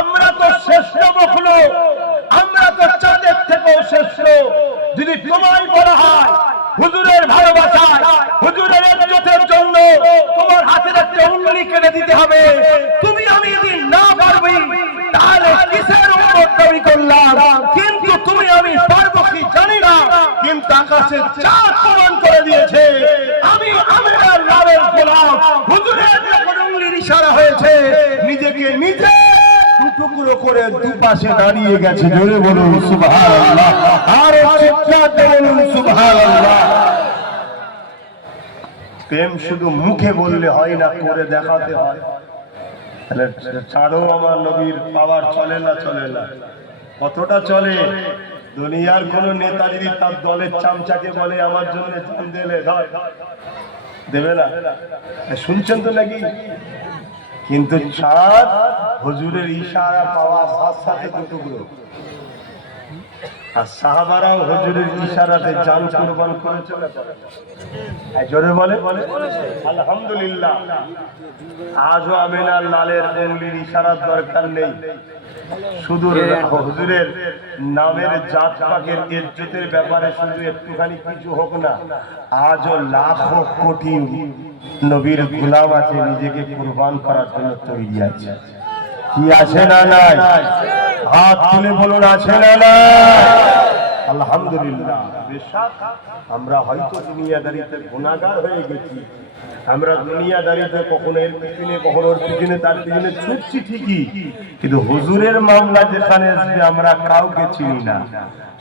আমরা তো শ্রেষ্ঠ মখলুক, আমরা তো চাঁদের থেকেও শ্রেষ্ঠ। যদি তোমায় বলা হয় হুজুরের ভালোবাসায়, হুজুরের ইজ্জতের জন্য তোমার হাতের একটা উঙ্গলি কেটে দিতে হবে, তুমি আমি যদি না পারবি তাহলে কিসের উম্মত দাবি করলাম? কিন্তু তুমি আমি পারবো কি জানি না, কিন্তু আকাশে চাঁদ প্রমাণ করে দিয়েছে আমি আমিনার লালের গোলাম। হুজুরের যখন উঙ্গলির ইশারা হয়েছে নিজেকে নিজে টুকরো করে দুপাশে দাঁড়িয়ে গেছে। জোরে বলুন সুবহানাল্লাহ, আর চিৎকার বলুন সুবহানাল্লাহ। প্রেম শুধু মুখে বললে হয় না, করে দেখাতে হয়। তাহলে চাঁদও আমার নবীর পাওয়ার চলে না? চলে না। কতটা চলে? দুনিয়ার কোন নেতা যদি তার দলের চামচাকে বলে আমার জন্য জান দিলে দেবে না? শুনছেন তো নাকি? কিন্তু চাঁদ হুজুরের ইশারা পাওয়ার সাথে সাথে টুকরো, আর সাহাবারাও হুজুরের ইশারাতে জান কুরবান করেছে। জোরে বলে আলহামদুলিল্লাহ। আজও আমিনার লালের উঙ্গলির ইশারার দরকার নেই, শুধু হুজুরের নামের জাত পাকের ইজ্জতের ব্যাপারে শুধু একটুখানি কিছু হোক না, আজও লাখো কোটি নবীর গোলাম আছে নিজেকে কুরবান করার জন্য তৈরি আছে। কি আছে না নাই? হাত তুলে বলুন আছে না নাই? আলহামদুলিল্লাহ। বেশক আমরা হয়তো দুনিয়াদারিতে গুনাহগার হয়ে গেছি, আমরা দুনিয়াদারিতে কখনো এর পিছনে কখনো ওর পিছনে তার পিছনে ছুটছি ঠিকই, কিন্তু হুজুরের মামলা যেখানে আসবে আমরা কাউকে চিনি না,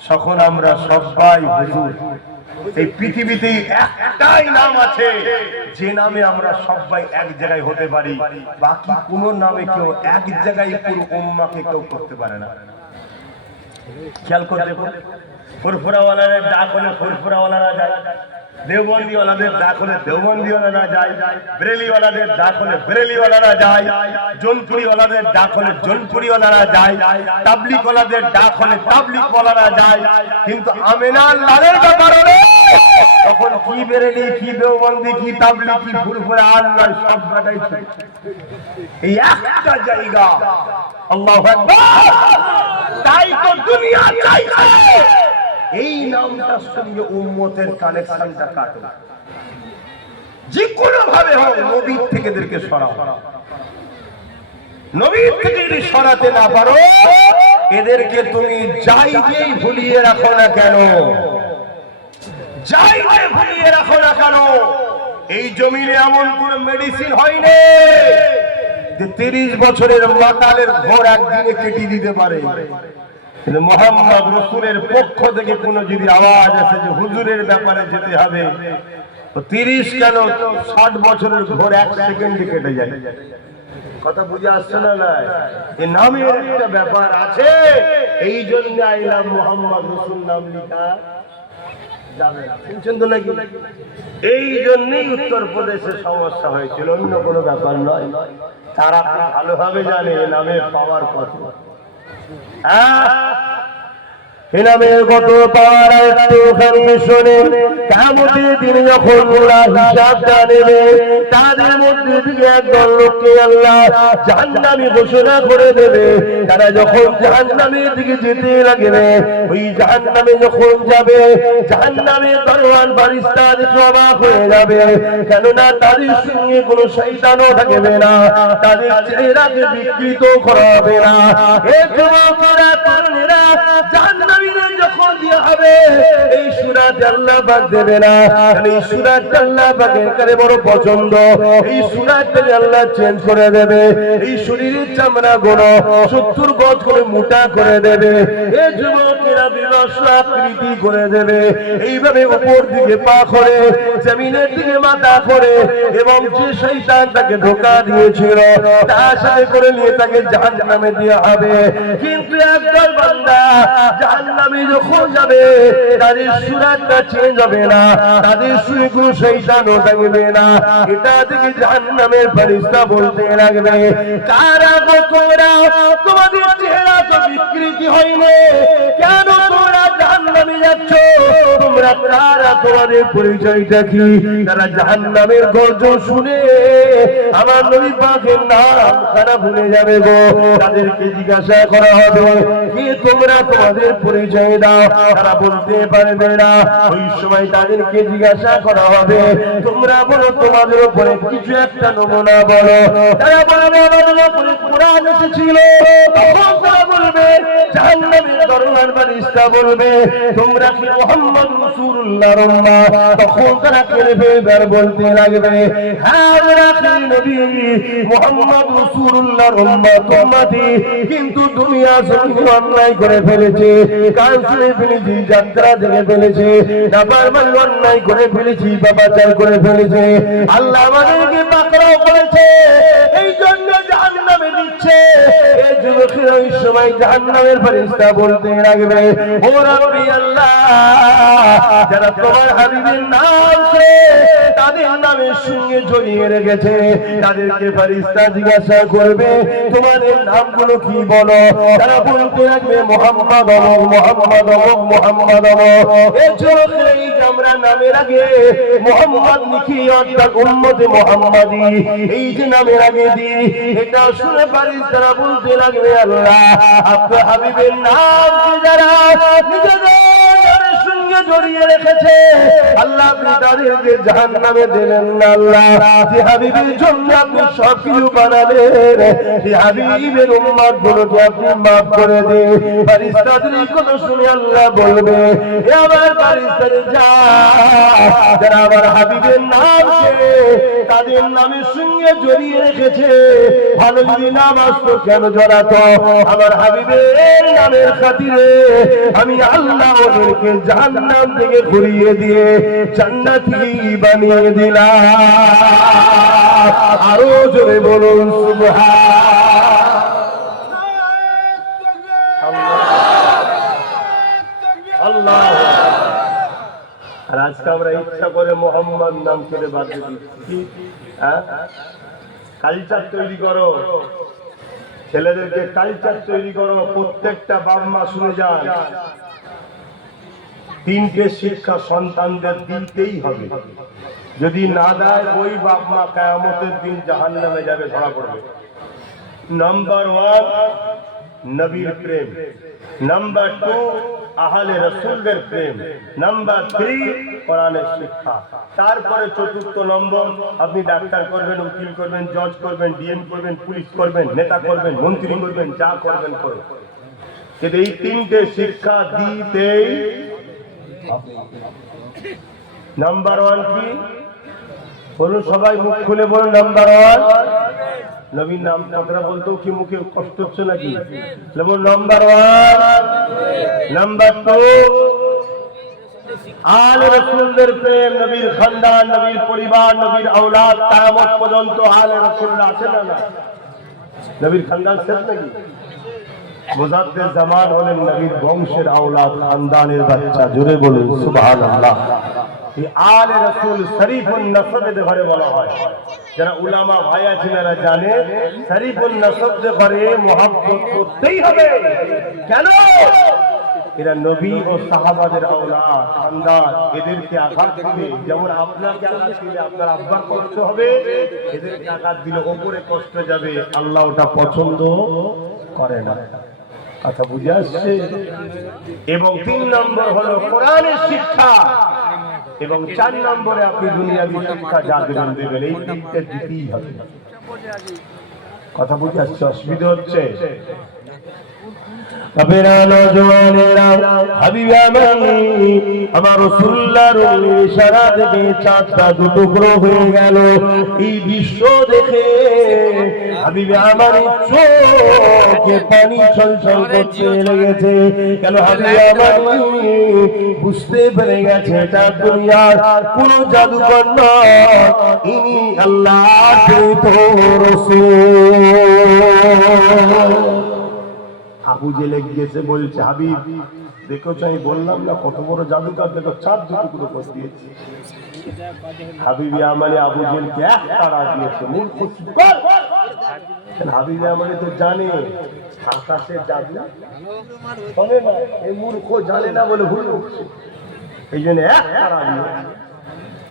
তখন আমরা সবাই হুজুর। এই পৃথিবীতে একটাই নাম আছে যে নামে আমরা সবাই এক জায়গায় হতে পারি, বাকি কোন নামে কেউ এক জায়গায় পুরো উম্মাকে কেউ করতে পারে না। খেয়াল করে দেখুন, ফুরফুরাওয়ালাদের ডাক হলে ফুরফুরাওয়ালারা যায়, দেওবন্দিওয়ালাদের ডাক হলে দেওবন্দিওয়ালারা যায়, বেরেলিওয়ালাদের ডাক হলে বেরেলিওয়ালারা যায়, জোনপুরিওয়ালাদের ডাক হলে জোনপুরিওয়ালারা যায়, তাবলিগওয়ালাদের ডাক হলে তাবলিগওয়ালারা যায়। কিন্তু আমিনার লালের ব্যাপার হলে তখন কি বেরেলি, কি দেওবন্দি, কি তাবলিগ, কি ফুরফুরা, আল্লাহ সব বাটাই এই একটা জায়গা। আল্লাহু আকবার। তাই তো দুনিয়া চাইছে এই নামটার সঙ্গে উম্মতের কানেকশনটা কাটে, যে কোনো ভাবে হোক নবীর থেকে এদেরকে সরাও। নবীর থেকে যদি সরাতে না পারো, এদেরকে তুমি যাই যেই ভুলিয়ে রাখো না কেন, যাই যে ভুলিয়ে রাখো না কেন, এই জমিনে এমন কোন মেডিসিন হয়নি যে 30 বছরের মাতালের ঘোর একদিনে কেটে দিতে পারে। মুহাম্মদ রাসূলের পক্ষ থেকে কোনো যদি আওয়াজ আসে যে হুজুরের ব্যাপারে যেতে হবে, তো 30 কেন 60 বছরের ঘোর 1 সেকেন্ডে কেটে যায়। কথা বুঝে আসছে না? না, এই নামের একটা ব্যাপার আছে, এই জন্য আইলা মুহাম্মদ রাসূল নাম লেখা যাবে না। শুনছেন তো নাকি? এই জন্যই উত্তরপ্রদেশে সমস্যা হয়েছিল, অন্য কোনো ব্যাপার নয়। তারা ভালোভাবে জানে এই নামের পাওয়ার কত। নামের কত পাওয়ার একটুখানি শোনে। কিয়ামতের দিন যখন ওরা হিসাবটা নেবে, তাদের মধ্যে থেকে একদল লোককে আল্লাহ জাহান্নামী ঘোষণা করে দেবে। তারা যখন জাহান্নামের দিকে যেতে লাগবে, ওই জাহান্নামে যখন যাবে, জাহান্নামের দরওয়ান ফারিস্তা দেখে অবাক হয়ে যাবে, কেননা তাদের সঙ্গে কোনো শয়তানও থাকবে না, তাদের চেহারাকে বিকৃত করা হবে না। এই যুবকেরা, তরুণেরা, জাহান্নামীদের যখন দেয়া হবে, এই সূরাতে আল্লাহ পাক দেবে না, এই সূরাতে আল্লাহ পাকের কাছে বড় পছন্দ, এই সূরাতে আল্লাহ চেঞ্জ করে দেবে। এই শরীরের চামড়া গুলো 70 গজ করে মোটা করে দেবে, এই যুবকেরা বিবস্ত্র আকৃতি করে দেবে, এইভাবে উপর দিকে পা করে, জমিনের দিকে মাথা করে, এবং যে শয়তান তাকে ধোঁকা দিয়েছিল তার সাথে করে নিয়ে তাকে জাহান্নামে দেওয়া হবে। কিন্তু একদল বান্দা জাহান্নামে যখন যাবে, যাবে, তাদের সুরাতটা চেঞ্জ হবে না, তাদের শুনে কোনো শয়তানও থাকবে না। এটা থেকে জাহান্নামের ফেরেশতা বলতে লাগবে, কারা গো তোমরা? তোমাদের চেহারা তো বিকৃতি হয়নি, কেন তোমরা জাহান্নামে যাচ্ছ? তোমরা কারা? তোমাদের পরিচয়টা কি? তারা জাহান্নামের গর্জন শুনে আমার নবী পাকের নাম খারাপ ভুলে যাবে গো। তাদেরকে জিজ্ঞাসা করা হবে, কি তোমরা? তোমাদের পরিচয় দাও। তারা বলতে পারবে না। ওই সময় তাদেরকে জিজ্ঞাসা করা হবে, তোমরা বলো তোমাদের উপরে কিছু একটা নমুনা বলো। তারা বলবে আমাদের উপরে কোরআন এসেছিল। তখন তারা বলবে, জাহান্নামের দরওয়ার ফেরেশতা বলবে, তোমরা কি মুহাম্মদ রাসূলুল্লাহর উম্মত? তখন তারা কেঁদে ফেলবে আর বলতে লাগবে, হ্যাঁ আমরা কি নবী মুহাম্মদ রাসূলুল্লাহর উম্মতি, কিন্তু দুনিয়া জমিনে অন্যায় করে ফেলেছে, কাজ করে ফেলেছি, যাত্রা দেখে ফেলেছে, নাফরমানি অন্যায় করে ফেলেছি, পাপাচার করে ফেলেছে। আল্লাহ আমাদেরকে পাকড়াও করেছে, এই জন্য জাহান্নামে দিচ্ছে। এই যুবকেরা ওই সময় জাহান্নামের ফেরেশতা বলতে লাগবে, ও রাব্বি আল্লাহ, যারা তোমার হাবিবের নামকে তাদের নামের সঙ্গে জড়িয়ে রেখেছে, তাদেরকে ফেরেশতা জিজ্ঞাসা করবে, তোমাদের নামগুলো কি বলো? তারা বলতে লাগবে, মুহাম্মদ অমুক, মুহাম্মদ অমুক, মুহাম্মদ অমুক। এই যুবকেরা এই যে আমরা নামের আগে মুহাম্মদ লিখি, অর্থাৎ উম্মতে মুহাম্মাদি, এই যে নামের আগে দিই, এটা শুনে ফেরেশতারা বলতে লাগবে, আল্লাহ আপনার হাবিবের নামকে যারা নিজেদের সঙ্গে জড়িয়ে রেখেছে, আল্লাহ আপনি তাদেরকে জাহান্নামে দেবেন না। আল্লাহ যে হাবিবের জন্য আপনি সবকিছু বানালেন, সেই হাবিবের উম্মত গুলোকে আপনি মাফ করে দিন। ফেরেশতাদের এই কথা শুনে আল্লাহ বলবে, এ আমার ফেরেশতারা যা, যারা আমার হাবিবের নামকে তাদের নামের সঙ্গে জড়িয়ে রেখেছে, ভালো যদি নাম আসতো কেন জড়াতো? আমার হাবিবের নামের খাতিরে আমি আল্লাহ ওদেরকে জাহান্নাম থেকে ঘুরিয়ে দিয়ে জান্নাতি বানিয়ে দিলাম। আরো জোরে বলুন সুবহানাল্লাহ। আর আজকে আমরা ইচ্ছা করে মোহাম্মদ নাম করে বাদ দিচ্ছি। কালচার তৈরি করো, ছেলেদেরকে কালচার তৈরি করো। প্রত্যেকটা বাপ মা শুনে যান, তিনটে শিক্ষা সন্তানদের দিতেই হবে। যদি না দেয়, ওই বাপ মা কিয়ামতের দিন জাহান্নামে যাবে, ধরা পড়বে। নাম্বার 1 নবীর প্রেম, নাম্বার 2 আহলে রাসূলদের প্রেম, নাম্বার 3 কোরআনের শিক্ষা। তারপরে চতুর্থ নম্বর, আপনি ডাক্তার করবেন, উকিল করবেন, জজ করবেন, ডিএম করবেন, পুলিশ করবেন, নেতা করবেন, মন্ত্রী করবেন, যা করবেন করুন, কিন্তু এই তিনটে শিক্ষা দিতেই। নাম্বার 1 কি বলুন? সবাই মুখ খুলে বলুন, নাম্বার 1 নবীর নাম। আপনারা বলতেও কি মুখে কষ্ট হচ্ছে নাকি? নাম্বার 1। নাম্বার 2 আলে রাসূলদের প্রেম, নবীর খানদান, নবীর পরিবার, নবীর আওলাদ, কিয়ামত পর্যন্ত আলে রাসূলরা আছে না? না, নবীর খানদান শেষ নাকি? মুজাদ্দিদ জামান হলেন নবীর বংশের আওলাদ, খানদানের বাচ্চা। জোরে বলুন সুবহানাল্লাহ। এই আলে রাসূল শরীফুন নসবের ঘরে বলা হয়। যারা উলামা ভাই আছেন এরা জানে, শরীফুন নসবের ঘরে মুহাব্বত করতেই হবে। কেন? এরা নবী ও সাহাবাদের আওলাদ, খানদান। এদেরকে আঘাত দিলে, যেমন আপনাকে আঘাত দিলে আপনার আব্বার কষ্ট হবে, এদেরকে আঘাত দিলে ওপরে কষ্ট যাবে। আল্লাহ ওটা পছন্দ করে না। কথা বুঝে আসছে? এবং 3 নম্বর হলো কোরআনের শিক্ষা, এবং 4 নম্বরে আপনি দুনিয়াবী শিক্ষা যা দেবেন, এই তিনটে দিতেই হবে। কথা বুঝে আসছে? অসুবিধা হচ্ছে? আমার রাসূলুল্লাহর ইশারা থেকে 4টা টুকরো হয়ে গেল। এই দৃশ্য দেখে হাবিবে আমার চোখে পানি ছলছল করতে লেগেছে। কেন? হাবিবে আমার বুঝতে পেরে গেছে এটা দুনিয়ার কোন জাদুকর নয়, ইনি আল্লাহর প্রেরিত রাসূল। আবু জেলে গিয়েছে বলছে, হাবিব দেখেছো আমি বললাম না কত বড় জাদুকর, দেখো চাঁদ টুকরো করে দিয়েছে। হাবিব ইয়ামানি আবু জেলকে এক তাড়া দিয়েছে, মূর্খ সুকার। হাবিব ইয়ামানি তো জানে আকাশে জাদু হবে না, এই মূর্খ জানে না বলে ভুল করছে, এই জন্য এক তাড়া দিয়েছে।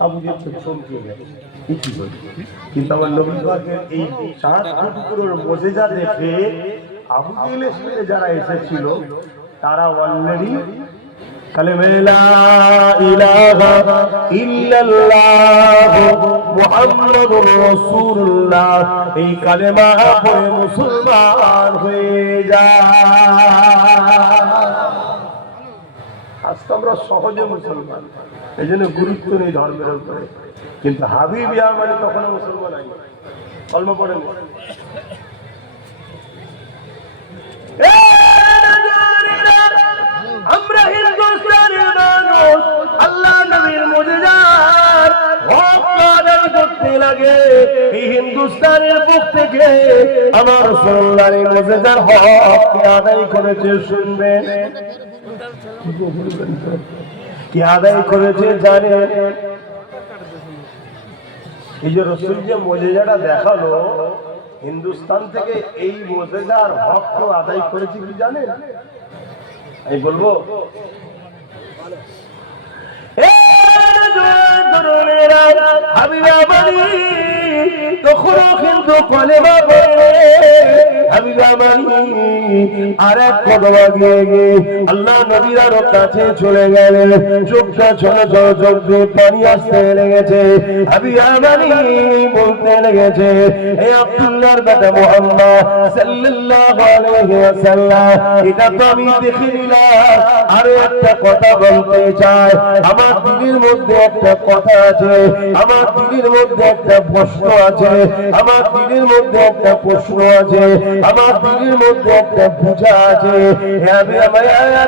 আবু জেল তো চমকে গেল, কি বলছে, কিন্তু আমার নবী পাকের এই চাঁদ টুকরোর মুজিজা দেখে আবু জেলের সাথে যারা এসেছিল তারা অলরেডি কালেমা লা ইলাহা ইল্লাল্লাহ মুহাম্মাদুর রাসূলুল্লাহ এই কালেমা পড়ে মুসলমান হয়ে যায়। আজ তো আমরা সহজে মুসলমান, এই জন্য গুরুত্ব নেই ধর্মের উপরে, কিন্তু হাবিব ইয়ামানি তখন মুসলমান হয়, কলমা পড়েন। আমরা হিন্দুস্তানের মানুষ আল্লাহ নবীর মুজিজার হক আদায় করতে লাগে, এই হিন্দুস্তানের বুক থেকে আমার রাসূলুল্লাহর মুজিজার হক আদায় করেছে। শুনবেন কি আদায় করেছে জানেন? এই যে রাসূল যে মুজিজাটা দেখালো হিন্দুস্তান থেকে, এই মুজিজার হক তো আদায় করেছে কি জানেন? আমি বলবো তখন কিন্তু কলেমা পড়ে আর এক কদম এগিয়ে গিয়ে আল্লাহ নবীর আরো কাছে চলে গেলেন। চোখটা ছোট ছোট চোখ দিয়ে পানি আসতে লেগেছে। বলতে লেগেছে, হে আব্দুল্লাহর বেটা মুহাম্মদ সাল্লাল্লাহু আলাইহি ওয়াসাল্লাম, এটা তো আমি দেখে নিলাম, আরো একটা কথা বলতে চাই। আমার দিলের মধ্যে একটা কথা আছে, আমার দিলের মধ্যে একটা প্রশ্ন আছে, আমার দিলের মধ্যে একটা প্রশ্ন আছে, আমার দিলের মধ্যে একটা পূজা আছে। হে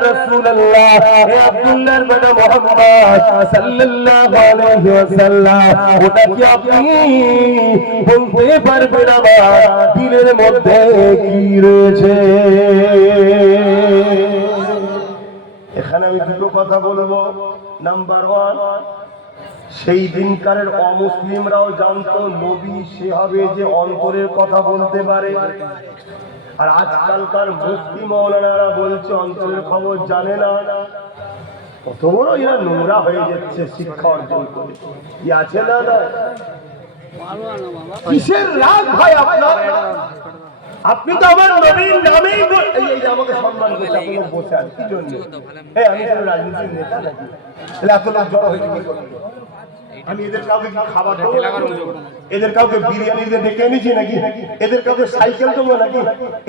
রাসূলুল্লাহ, হে আব্দুল্লাহর বেটা মুহাম্মদ সাল্লাল্লাহু আলাইহি ওয়াসাল্লাম, ওটা কি আপনি বলতে পারবেন আমার দিলের মধ্যে কি রয়েছে? এখানে আমি দুটো কথা বলবো। নাম্বার ওয়ান, সেই দিনকারের অমুসলিমরাও জানতো নবী সে হবে যে অন্তরের কথা বলতে পারে, আর আজকালকার মুফতি মাওলানারা বলছে অন্তরের খবর জানে না। কত বড় এরা নোংরা হয়ে যাচ্ছে শিক্ষা অর্জন করে, কি আছে না? কিসের রাগ ভাই আপনার? আপনি তো আমার নবীর নামেই এই যে আমাকে সম্মান করছে, আপনি বসে আছেন কি জন্য? আমি তো রাজনীতির নেতা নাকি? তাহলে এত লাভ জড়ো হয়েছে কি করে? আমি এদের কাউকে খাবার দেবো, এদের কাউকে বিরিয়ানি দিয়ে ডেকে এনেছি নাকি? এদের কাউকে সাইকেল দেবো নাকি?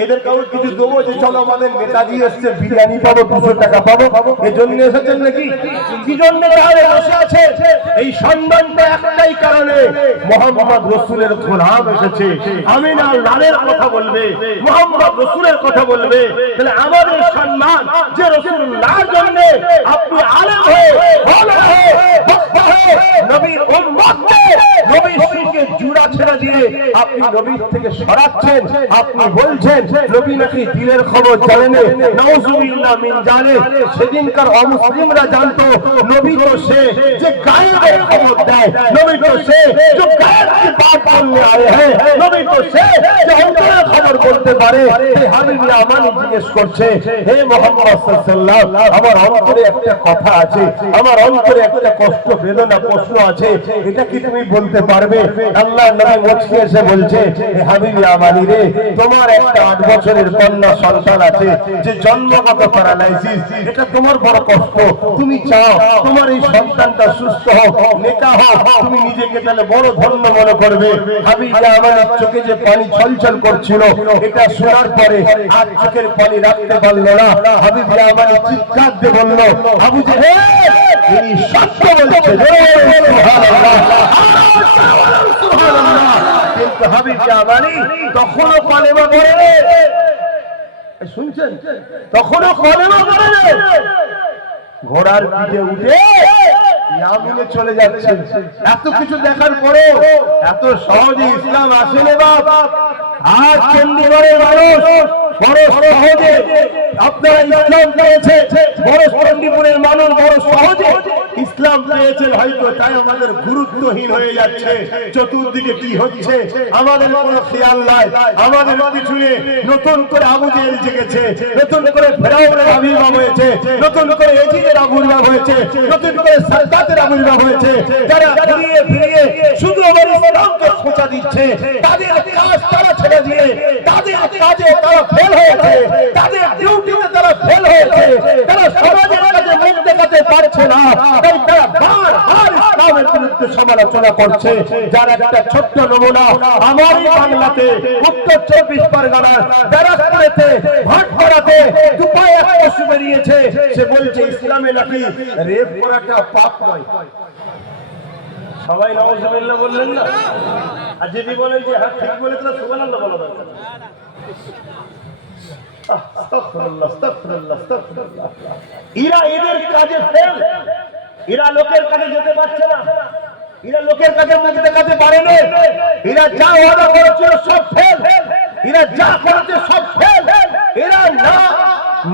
এদের কাউকে কিছু দেবো যে চলো আমাদের নেতাজি এসছে বিরিয়ানি পাবো, 200 টাকা পাবো, এই জন্য এসেছেন নাকি? কি জন্য তাহলে বসে আছে? এই সম্মানটা একটাই কারণে, মুহাম্মদ রাসূলের গোলাম এসেছে, আমিনা লালের কথা বলবে, মুহাম্মদ রাসূলের কথা বলবে। তাহলে আমাদের সম্মান যে রাসূলুল্লাহর জন্য আপনি আলেম হয়ে, ভালো হয়ে, বক্তা হয়ে, নবীর উম্মতকে নবীর সঙ্গে জুড়া ছেড়ে দিয়ে আপনি নবীর থেকে সরাচ্ছেন। আপনি বলছেন নবী নাকি দিলের খবর জানেন, নাউজুবিল্লাহ মিন জালিক। সেদিনকার অমুসলিমরা জানতো নবী তো সে যে গায়েবের খবর দেয়, নবী তো সে যে গায়েব কি বাত বলনে আয়ে হ্যায়, নবী তো সে যে অন্তরের খবর বলতে পারে। হে হাবিব আমানি জিজ্ঞেস করছে, হে মুহাম্মদ সাল্লাল্লাহু আলাইহি ওয়াসাল্লাম, আমার অন্তরে একটা কথা আছে, আমার অন্তরে একটা কষ্ট বেদনা প্রশ্ন আছে, এটা কি তুমি বলতে পারবে? আল্লাহ নবী মুচকি এসে বলছে, হে হাবিবি আমানি রে, তোমার একটা 8 বছরের কন্যা সন্তান আছে যে জন্মগত প্যারালাইসিস, এটা তোমার বড় কষ্ট। তুমি চাও তোমার এই সন্তানটা সুস্থ হোক, নেকা হোক, তুমি নিজেকে তাহলে বড় ধন্য মনে করবে। হাবিবি আমানির চোখে যে পানি ছলছল করছিল, এটা শোনার পরে আর চোখের পানি রাখতে পারলো না। হাবিবি আমানি চিৎকার দিয়ে বলল, আবু জেহেল তিনি সত্য বলছে, সুবহানাল্লাহ। কিন্তু হাবিব আমানি তখনও কলেমা পড়ে, শুনছেন, তখনও কলেমা পড়ে, ঘোড়ার পিঠে উঠে ইয়ামিনে চলে যাচ্ছে। এত কিছু দেখার পরে এত সহজে ইসলাম আসেনি বাপ। আজ চণ্ডীগড়ের মানুষ বড় সহজে আপনারা ইসলাম পেয়েছে, বড় চণ্ডীপুরের মানুষ বড় সহজে ইসলাম পেয়েছেন হয়তো, তাই আমাদের গুরুত্বহীন হয়ে যাচ্ছে। চতুর্দিকে কি হচ্ছে আমাদের কোনো খেয়াল নাই। আমাদের পিছনে নতুন করে আবু জেহেল জেগেছে, নতুন করে ফেরাউনের আবির্ভাব হয়েছে, নতুন করে এজিদের আবির্ভাব হয়েছে, নতুন করে সাদ্দাতের আবির্ভাব হয়েছে, যারা ফিরিয়ে ফিরিয়ে শুধু আমার ইসলামকে খোঁচা দিচ্ছে। তাদের কাজ তারা ছেড়ে দিয়ে, তাদের কাজে তারা ফেল হয়েছে, তাদের ডিউটিতে তারা ফেল হয়েছে, তারা সমাজের কাছে মুখ দেখাতে পারছে না, তাই তারা বারবার ইসলামের বিরুদ্ধে সমালোচনা করছে। যার একটা ছোট্ট নমুনা আমারই বাংলাতে উত্তর 24 পরগনার ব্যারাকপুরেতে ভাটপাড়াতে দুপায়ে এক পশু বেরিয়েছে। সে বলছে ইসলামে নাকি রেপ করাটা পাপ নয়। সবাই নাউজুবিল্লাহ বললেন না? আর যদি বলেন যে হ্যাঁ ঠিক বলেছে না, সুবহানাল্লাহ বলা দরকার। আস্তাগফিরুল্লাহ, আস্তাগফিরুল্লাহ, আস্তাগফিরুল্লাহ। এরা এদের কাজে ফেল। এরা লোকের কাছে যেতে পারছে না, এরা লোকের কাছে মুখ দেখাতে পারে না। এরা যা ওয়াদা করেছিল সব ফেল, এরা যা করেছে সব ফেল। এরা না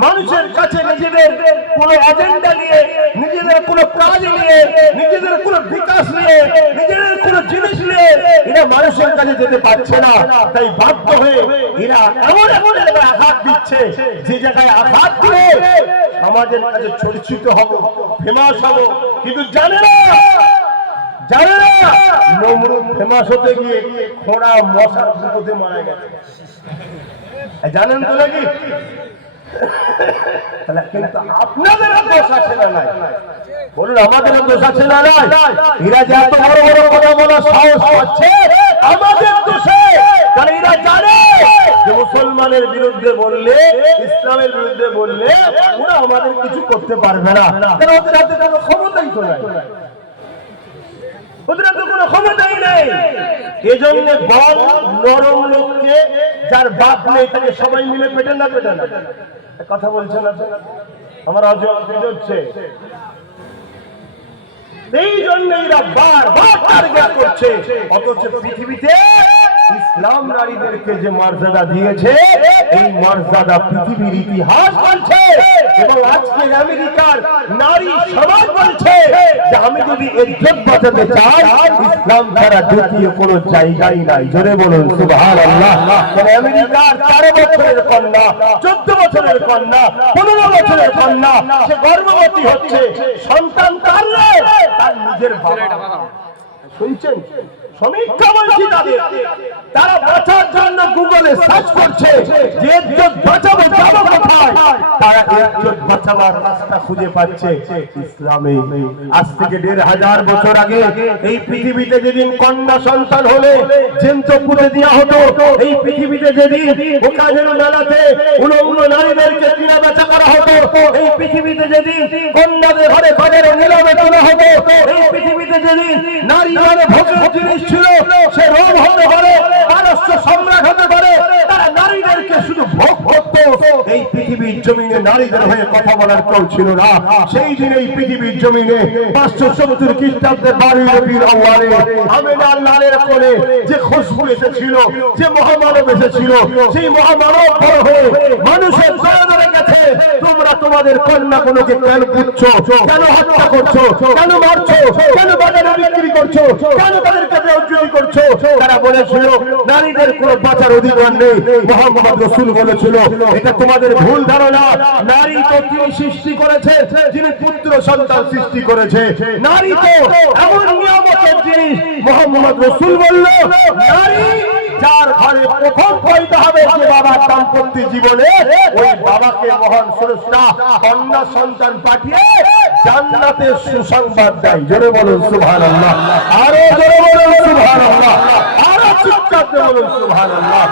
মানুষের কাছে নিজেদের কোন এজেন্ডা নিয়ে, নিজেদের কোন কাজ নিয়ে, নিজেদের কোন বিকাশ নিয়ে, নিজেদের কোন জিনিস নিয়ে এরা মানুষের কাছে যেতে পারছে না। তাই বাধ্য হয়ে এরা এমন এমন আঘাত দিচ্ছে যে জায়গায় আঘাত দিয়ে সমাজের কাছে চর্চিত হবো, ফেমাস হবো, কিন্তু জানে না নমরুদ ফেমাস হতে গিয়ে খোঁড়া মশার বিপদে মারা গেছে। জানেন তো নাকি? কিন্তু আপনাদের দোষ আছে না নাই? বলুন আমাদের দোষ আছে না নাই? এরা যে এত বড় বড় কথা বলার সাহস পাচ্ছে আমাদের দোষে। কারণ এরা জানে যে মুসলমানের বিরুদ্ধে বললে, ইসলামের বিরুদ্ধে বললে ওরা আমাদের কিছু করতে পারবে না। কারণ ওদের হাতে কোনো ক্ষমতাই তো নাই, ওদের হাতে কোনো ক্ষমতাই নেই। এজন্য বল নরম লোককে, যার বাপ নেই তাকে সবাই মিলে পেটে না পেটে না। কথা বলছেন না আমার অজয় হচ্ছে। এই জন্য এরা বারবার টার্গেট করছে। অথচ পৃথিবীতে ইসলাম নারীদেরকে যে মর্যাদা দিয়েছে, এই মর্যাদা পৃথিবীর ইতিহাস বলছে। এবং আজকে আমেরিকার নারী সমাজ বলছে যে আমি যদি ইজ্জত বাঁচাতে চাই, ইসলাম ছাড়া দ্বিতীয় কোনো জায়গাই নাই। জোরে বলুন সুবহানাল্লাহ। আমেরিকার 13 বছরের কন্যা, 14 বছরের কন্যা, 15 বছরের কন্যা সে গর্ভবতী হচ্ছে, সন্তান তার নিজের বাবা। শুনছেন? সমীক্ষা বলছি তাদের, তারা বাঁচার জন্য গুগলে সার্চ করছে যে ইজ্জত বাঁচাবো যাবো কোথায়। তারা ইজ্জত বাঁচাবার রাস্তা খুঁজে পাচ্ছে ইসলামে। আজ থেকে 1500 বছর আগে এই পৃথিবীতে যেদিন কন্যা সন্তান হলে জেন্ত পুঁতে দেওয়া হতো, এই পৃথিবীতে যেদিন ওখানের মেলাতে উলো নারীদেরকে কিনা বেচা করা হতো, এই পৃথিবীতে যেদিন কন্যাদের ঘরে ঘরে নীরবে তোলা হতো, এই পৃথিবীতে যেদিন নারী মানে ভোগের জিনিস ছিল, সে রোম হতে পারে, পারস্য সম্রাট হতে পারে, তারা নারীদেরকে শুধু ভোগ করত। এই পৃথিবীর জমিনে নারীদের হয়ে কথা বলার কেউ ছিল না। সেই দিন এই পৃথিবীর জমিনে 570 খ্রিস্টাব্দের 12 রবিউল আউয়ালে আমিনার লালের কোলে যে খুশবু এসেছিল, যে মহামানব এসেছিল, সেই মহামানব বড় হয়ে মানুষের দয়া ধরে গেছে। তোমরা তোমাদের কন্যাগুলোকে কেন পুচ্ছো, কেন হত্যা করছো, কেন মারছো, কেন বাজারে বিক্রি করছো, কেন তাদের কাছে অর্জন করছো? তারা বলেছিল নারীদের কোনো বাঁচার অধিকার নেই। মুহাম্মদ রাসূল বলেছিল এটা তোমাদের ভুল ধারণা। নারী তো তিনি সৃষ্টি করেছে, যিনি পুত্র সন্তান সৃষ্টি করেছে। নারী তো এমন নিয়ামতের জিনিস। মুহাম্মদ রাসূল বলল নারী যার ঘরে প্রথম পয়দা হবে, যে বাবার দাম্পত্য জীবনে, ওই বাবাকে মহান স্রষ্টা কন্যা সন্তান পাঠিয়ে জান্নাতের সুসংবাদ দেয়। জোরে বলুন সুবহানাল্লাহ, আরো জোরে বলুন সুবহানাল্লাহ, আরো চিৎকার দিয়ে বলুন সুবহানাল্লাহ।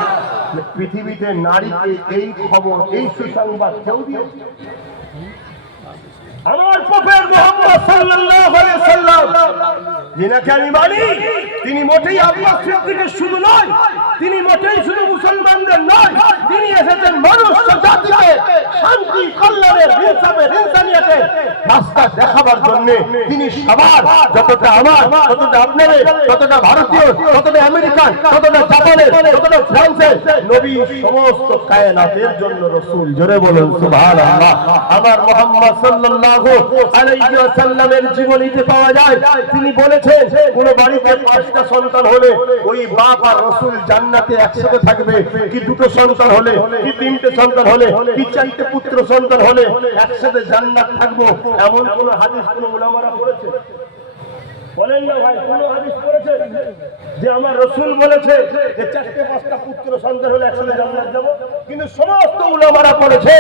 পৃথিবীতে নারীকে এই খবর, এই সুসংবাদ কেউ দিয়েছে? আমার প্রফেট মুহাম্মদ সাল্লাল্লাহু আলাইহি সাল্লাম যিনাকে আমি মানি, তিনি মোটেই আল্লাহ সিদ্দিকের শুধু নয়, তিনি মোটেই শুধু মুসলমানদের নয়, তিনি এসেছেন মানুষ জাতিকে শান্তি, কল্যাণের, ইনসাফের, ইনসানিয়তের রাস্তা দেখাবার জন্য। তিনি সবার, যতটা আমার, ততটা আপনাদের, ততটা ভারতীয়, ততটা আমেরিকান, ততটা জাপানের, ততটা ফ্রান্সের নবী, সমস্ত কায়নাতের জন্য রাসূল। জোরে বলুন সুবহানাল্লাহ। আমার মুহাম্মদ সাল্লাল্লাহু আলাইহি ওয়াসাল্লামের জীবনীতে পাওয়া যায়, তিনি বলেছেন কোন বাড়িতে 5টা সন্তান হলে ওই বাপ আর রাসূল জান্নাতে একসাথে থাকবে, কি 2টো সন্তান হলে, কি 3টে সন্তান হলে, কি 4টে পুত্র সন্তান হলে একসাথে জান্নাত থাকবো, এমন কোন হাদিস কোন উলামারা পড়েছে? বলেন না ভাই, কোন হাদিস পড়েছে যে আমার রাসূল বলেছে যে 4টে-5টা পুত্র সন্তান হলে একসাথে জান্নাত যাব? কিন্তু সমস্ত উলামারা পড়েছে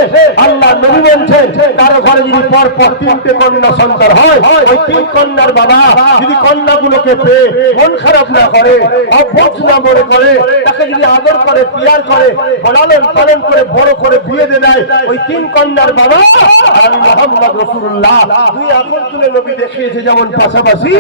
আল্লাহ নবী বলেছেন কারো ঘরে যদি পর পর 3টে কন্যা সন্তান হয়, ওই 3 কন্যার বাবা যদি কন্যাগুলোকে পেয়ে মন খারাপ না করে, অভ্যাস না মনে করে, তাকে যদি আদর করে, পিয়ার করে, লালন পালন করে বড় করে বিয়ে দিয়ে দেয়, ওই 3 কন্যার বাবা আমি মুহাম্মদ রাসূলুল্লাহ 2 আঙ্গুল তুলে নবী দেখিয়েছে যেমন পাশাপাশি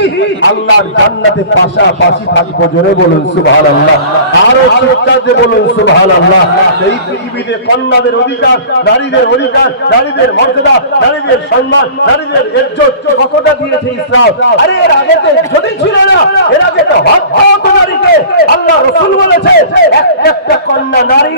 আল্লাহর জান্নাতে পাশাপাশি থাকবো। জোরে বলুন সুবহানাল্লাহ। আরো চিৎকার দিয়ে বলুন সুবহানাল্লাহ। এই পৃথিবীতে কন্যাদের অধিকার, নারীদের অধিকার, নারীদের মর্যাদা, নারীদের সম্মান, নারীদের ইজ্জত কতটা দিয়েছে ইসলাম। আরে এর আগে তো যদি ছিল না, এর আগে তো হক নারীকে আল্লাহ রাসূল বলেছে একটা কন্যা নারী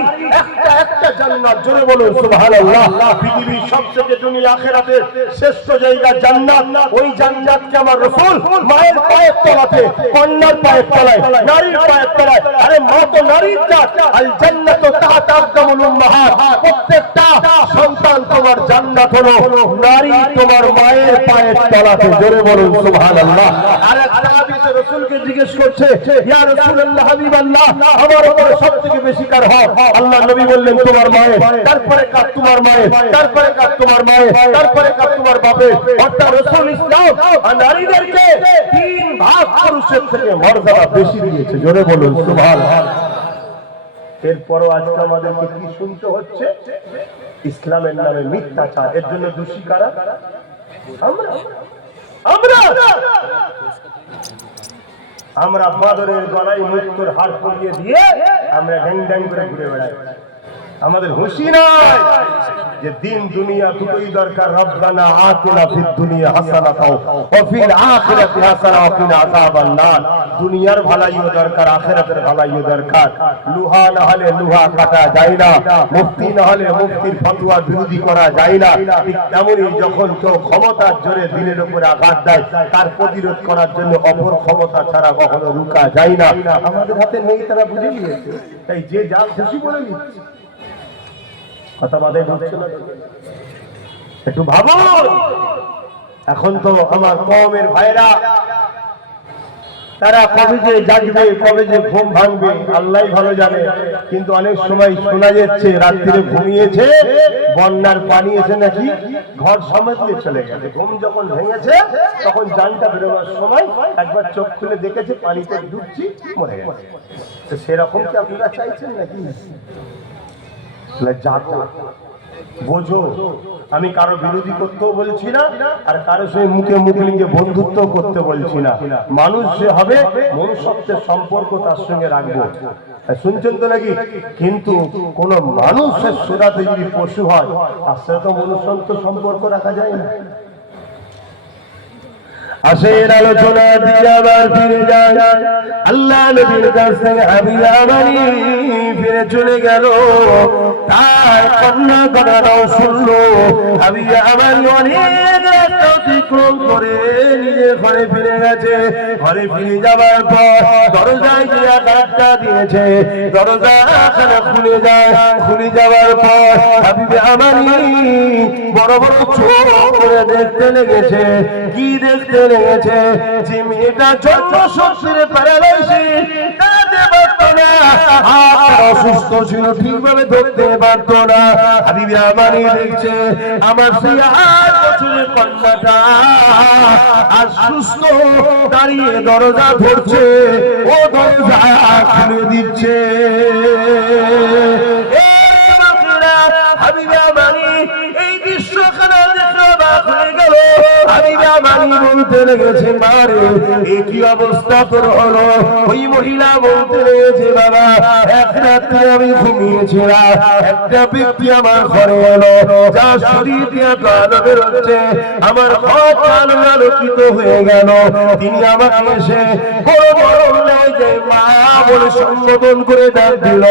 একটা জান্নাত। জোরে বলুন সুবহানাল্লাহ। পৃথিবীর সবচেয়ে দুনিয়া আখিরাতের শ্রেষ্ঠ জায়গা জান্নাত। ওই জান্নাতকে আমার রাসূল মায়ের পায়ের তলাতে, কন্যার পায়ের তলায়, নারীর পায়ের তলায়। আরে মা তো নারীর জাত, আল জান্নাতু তাহতা আকদামুল উম্মাহাত। প্রত্যেকটা সন্তান তোমার জান্নাত হলো নারী তোমার মায়ের পায়ের তলাতে। জোরে বলুন সুবহানাল্লাহ। আর এক সাহাবী রাসূলকে জিজ্ঞেস করছে, ইয়া রাসূলুল্লাহ, হাবিবাল্লাহ, আমার উপরে সবথেকে বেশি কার হক? আল্লাহ নবী বললেন তোমার মায়ের, তারপরে কার তোমার মায়ের, তারপরে কার তোমার মায়ের, তারপরে কার তোমার বাপের। অর্থাৎ রাসূল ইসলাম আর নারীদেরকে 3 ভাগ পুরুষের থেকে মর্যাদা বেশি দিয়েছে। জোরে বলুন সুবহানাল্লাহ। এরপরও আজকে আমাদেরকে কি শুনতে হচ্ছে? ইসলামের নামে মিথ্যাচার। এর জন্য দোষী কারা? আমরা বাদরের গলায় মৃত্যুর হার পরিয়ে দিয়ে আমরা ড্যাং ড্যাং করে ঘুরে বেড়াই। আমাদের হুঁশি নাই যে দিন দুনিয়া দুটোই দরকার। রব্বানা আতিনা ফিদ দুনিয়া হাসানাতাও ওয়া ফিল আখিরাতি হাসানাতাও ওয়া কিনা আযাবান নার। দুনিয়ার ভালাইও দরকার, আখিরাতের ভালাইও দরকার। লোহা না হলে লোহা কাটা যায় না, মুফতি না হলে মুফতির ফতোয়া বিরোধী করা যায় না। ঠিক তেমনই যখন কেউ ক্ষমতার জোরে দিনের উপরে আঘাত দেয়, তার প্রতিরোধ করার জন্য অপর ক্ষমতা ছাড়া কখনো রুকা যায় না। আমাদের হাতে নেই, তারা বুঝে নিয়েছে, তাই যে যা খুশি বলে নিচ্ছে। কথা বাদে ঢুকছে না, একটু ভাবুন। এখন তো আমার কওমের ভাইরা তারা কবে যে জাগবে, কবে যে ঘুম ভাঙবে আল্লাহই ভালো জানে। কিন্তু অনেক সময় শোনা যাচ্ছে রাত্রিরে ঘুমিয়েছে, বন্যার পানি এসে নাকি ঘর সমেত নিয়ে চলে গেছে। ঘুম যখন ভেঙেছে তখন জানটা বেরোবার সময় একবার চোখ খুলে দেখেছে পানিতে ডুবছি, মরে গেছে। তো সেরকম কি আপনারা চাইছেন নাকি? বোঝো, আমি কারো বিরোধী করতেও বলছি না, আর কারো সঙ্গে মুখে মুখ লিখে বন্ধুত্ব করতে বলছি না। মানুষ যে হবে মনুষ্যত্বের সম্পর্ক তার সঙ্গে রাখবো। শুনছেন তো নাকি? কিন্তু কোন মানুষের সুরাতে যদি পশু হয় তার সাথে তো মনুষ্যত্ব সম্পর্ক রাখা যায় না। আসের আলোচনা দিয়ে আবার ফিরে যায় আল্লাহ নবীর কাছে। হাবিব আমানি ফিরে চলে গেল, তার কন্যা কথাটাও শুনলো। হাবিব আমানি অনেক রাস্তা অতিক্রম করে নিজের ঘরে ফিরে গেছে। ঘরে ফিরে যাবার পর দরজায় গিয়ে আঘাতটা দিয়েছে, দরজা খুলে যায়। খুলে যাওয়ার পর হাবিব আমানি বড় বড় চোখ করে দেখতে লেগেছে। কি দেখতে লেগেছে? যে মেয়েটা জন্ম শরীরে প্যারালাইসিস, দাঁড়াতে পারত না, হাত অসুস্থ ছিল, ঠিকভাবে ধরতে পারত না। হাবিব আমানি দেখছে আমার সেই 8 বছরের কন্যাটা আর সুস্থ দাঁড়িয়ে দরজা ধরছে, ও দরজা খুলে দিচ্ছে। হাবিব আমানি এই দৃশ্যখানা দেখে অবাক হয়ে গেল। হাবিবা মানি বলতে লেগেছে মারে এ কি অবস্থা তোর হলো। ওই মহিলা বলতে লেগেছে বাবা এক রাতে আমি ঘুমিয়েছিলাম, একটা ব্যক্তি আমার ঘরে এলো, যা শরীর দিয়ে আলো বেরোচ্ছে, আমার ঘর আলোকিত হয়ে গেল। তিনি আমাকে এসে বড় গরম লেগে মা বলে সম্বোধন করে ডাক দিল,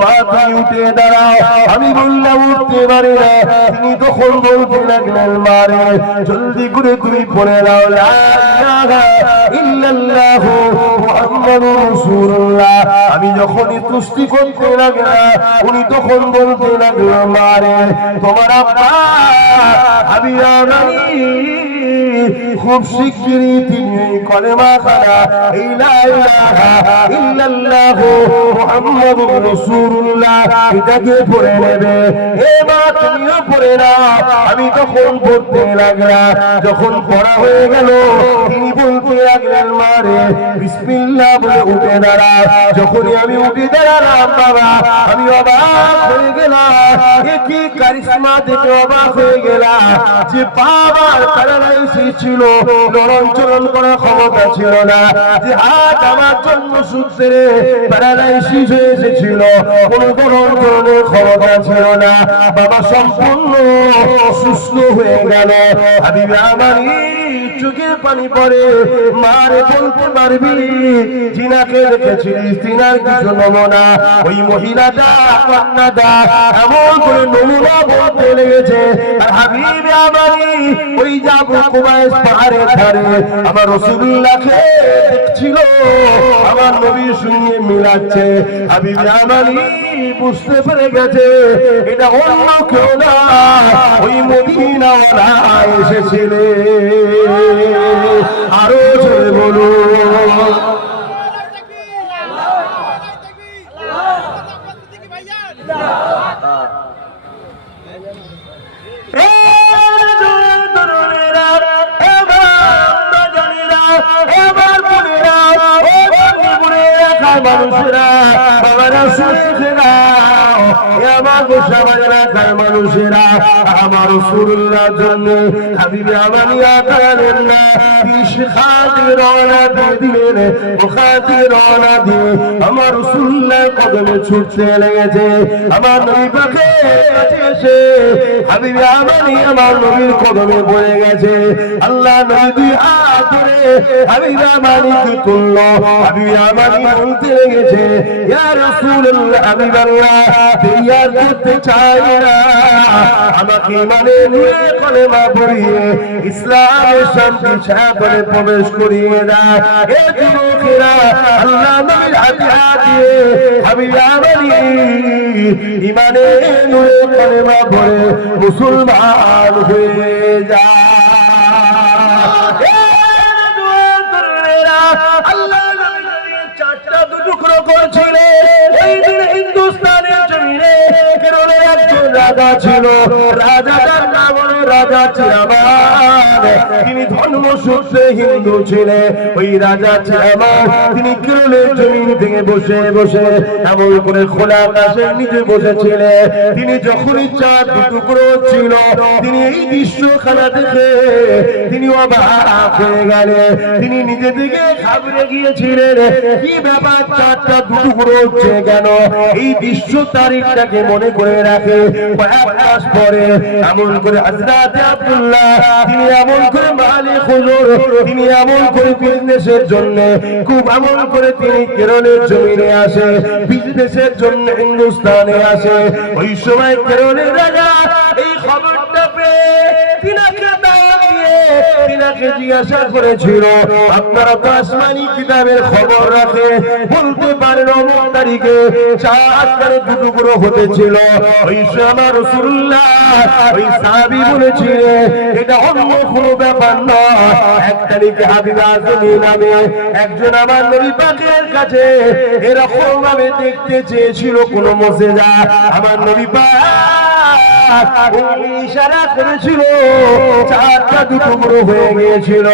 মা তুমি উঠে দাঁড়াও। আমি বললাম উঠতে পারি না। তিনি তখন বলতে লাগলেন মারে জলদি করে তুমি পড়ে দাও লা ইলাহা ইল্লাল্লাহু মুহাম্মাদুর রাসূলুল্লাহ। আমি যখনই তুষ্টি করতে লাগলাম উনি তখন বলতে লাগলো মারে তোমার আব্বা হাবিবা মানি খুব শিগগিরই তিনি কলেমা খানা লা ইলাহা ইল্লাল্লাহু মুহাম্মাদুর রাসূলুল্লাহ এটাকে পড়ে নেবে। এ মা তুমিও পড়ে নাও। আমি তখন পড়তে লাগলাম, যখন পড়া হয়ে গেল তিনি বলতে লাগলেন মারে বিসমিল্লাহ বলে উঠে দাঁড়া। যখনই আমি উঠে দাঁড়ালাম বাবা আমি অবাক হয়ে গেলাম, এ কি কারিশমা দেখে অবাক হয়ে গেলাম যে বাবার প্যারালাইসিস ছিল, নরম চলন করার ক্ষমতা ছিল না, যে হাত আমার জন্মসূত্রে প্যারালাইসিস হয়ে এসেছিল, কোনো নরম চলনের ক্ষমতা ছিল না, বাবা সম্পূর্ণ সুস্থ হয়ে গেল। হাবিবা আমানি চোখে পানি পড়ে মারে বলতে পারবি জিনাকে দেখেছিলিস তিনার কিছু নমুনা। ওই মহিলাটা কন্যাটা এমন করে নমুনা বলতে লেগেছে। আর হাবিবে আমানি ওই যাবো কুবাইস পাহাড়ের ধারে আমার রাসূলুল্লাহকে দেখছিল, আমার নবীর সঙ্গে মিলাচ্ছে। হাবিবে আমানি বুঝতে পেরে গেছে এটা অন্য কেউ না, ওই মদিনাওয়ালা এসেছিলে। আরো জোরে বলুন মানুষেরা বাবারা সুস্থেরা আমার গোসাবাজার মানুষেরা আমার রাসূলুল্লাহর জন্য হাবিবে আমানি আকারেন না খাতি রওনা দিলেন, ও খাতি রওনা দিয়ে আমার রাসূলুল্লাহর কদমে ছুটতে লেগেছে। আমার নবী পাকের কাছে এসে হাবিবে আমানি আমার নবীর কদমে পড়ে গেছে। আল্লাহ নবী দুই হাত ধরে হাবিবে আমানিকে তুলল। হাবিবে আমানি বলতে লেগেছে ইয়া রাসূলুল্লাহ হাবিবাল্লাহ দেরিয়ার করতে চাই না, আমাকে মানে নূরে কলেমা পড়িয়ে ইসলামের শান্তি ছায়াতলে প্রবেশ করিয়ে দাও। এ যুবকেরা আল্লাহ নবীর হাতে হাত দিয়ে হাবিবে আমানি ইমানে নূরে কলেমা পড়ে মুসলমান হয়ে যায়। আল্লাহ নবী চারটা টুকরো করেছিল। এই দিন হিন্দুস্তানের জমিনে কেরলে একজন রাজা ছিল, রাজাটার নাম হলো রাজা চিরামান। তিনি ধর্মসূত্রে হিন্দু ছিলেন। ওই রাজা চিরামান তিনি কেরলের জমিন থেকে বসে বসে এমন করে খোলা আকাশের নিচে বসেছিলেন। তিনি যখন ইচ্ছা টুকরো ছিল, তিনি এই দৃশ্যখানা দেখে তিনি অবাক হয়ে গেলেন। তিনি নিজে থেকে ঘাবড়ে গিয়েছিলেন, কি ব্যাপার চারটা টুকরো হচ্ছে কেন? এই বিশ্ব তারিখটাকে মনে করে রাখে। কয়েক মাস পরে এমন করে হযরত আব্দুল্লাহ তিনি এমন করে মালিক হুজুর তিনি এমন করে বিজনেসের জন্য খুব এমন করে তিনি কেরলের জমিনে আসে, বিজনেসের জন্য হিন্দুস্তানে আসে। ওই সময় কেরলের রাজা এই খবরটা পেয়ে তিনাকে তিনাকে জিজ্ঞাসা করেছিল আপনারা তো আসমানি কিতাবের খবর রাখে, বলতে পারেন অমুক তারিখে চাঁদ টুকরো হতেছিল। ওই সময় রাসূলুল্লাহ ওই সাহাবী বলেছিলেন এটা অন্য কোনো ব্যাপার নয়। এক তারিখে হাবিব আজমি নামে একজন আমার নবী পাকের কাছে এরকম ভাবে দেখতে চেয়েছিল কোন মুজিজা। আমার নবী পাক ইশারা করেছিল চারটা টুকরো হয়ে গিয়েছিল।